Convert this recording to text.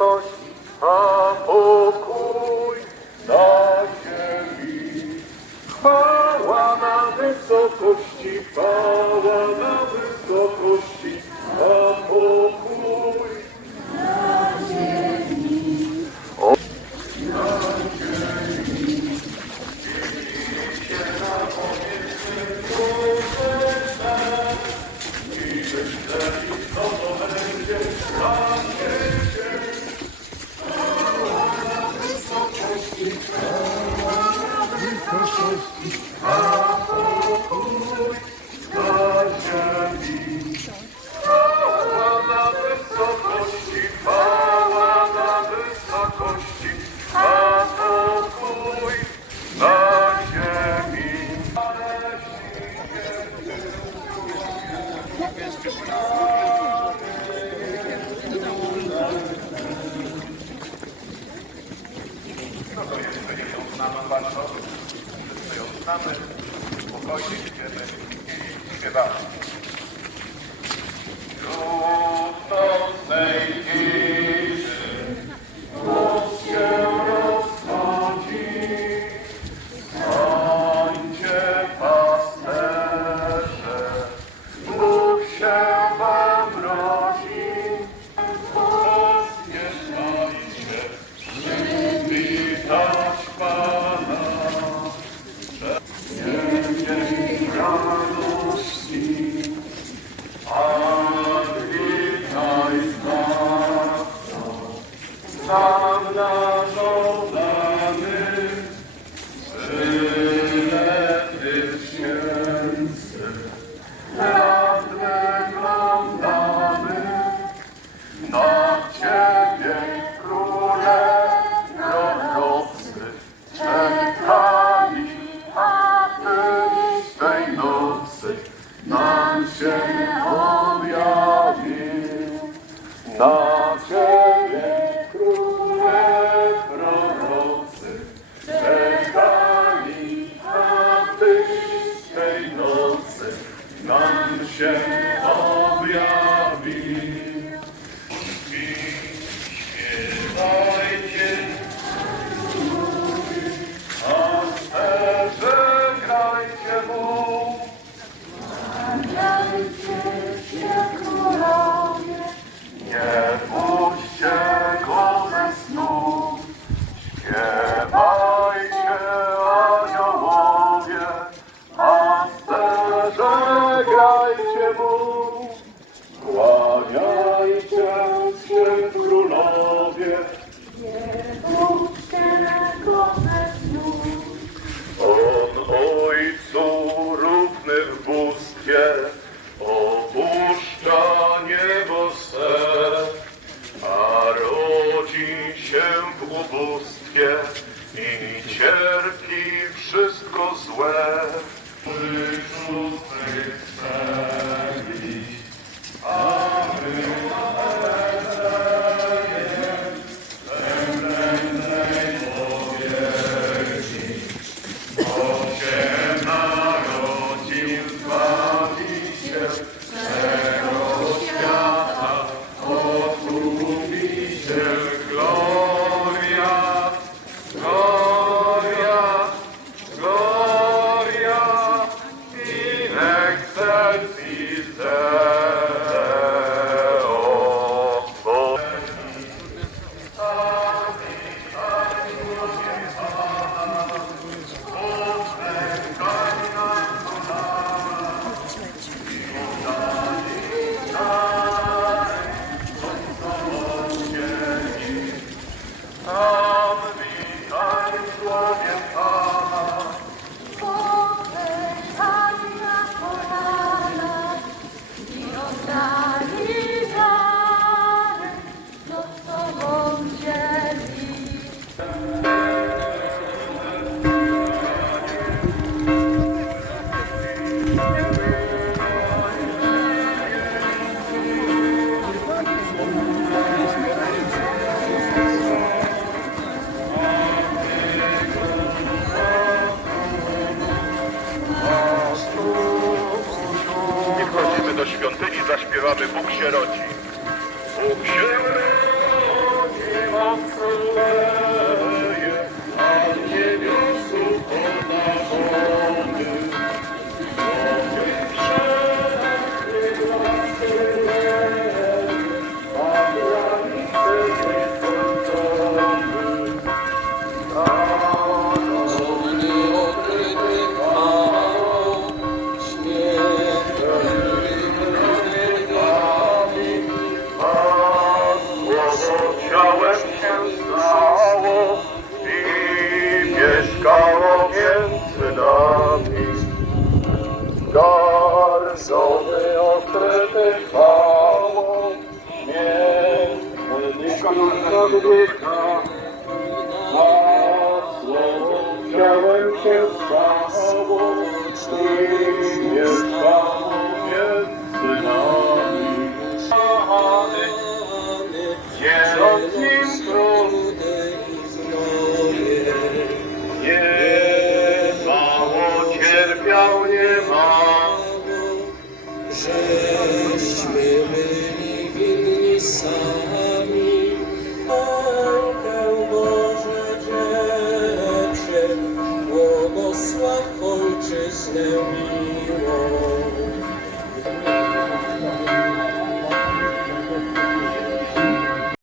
hijos Mamy spokojnie. Not Bóg między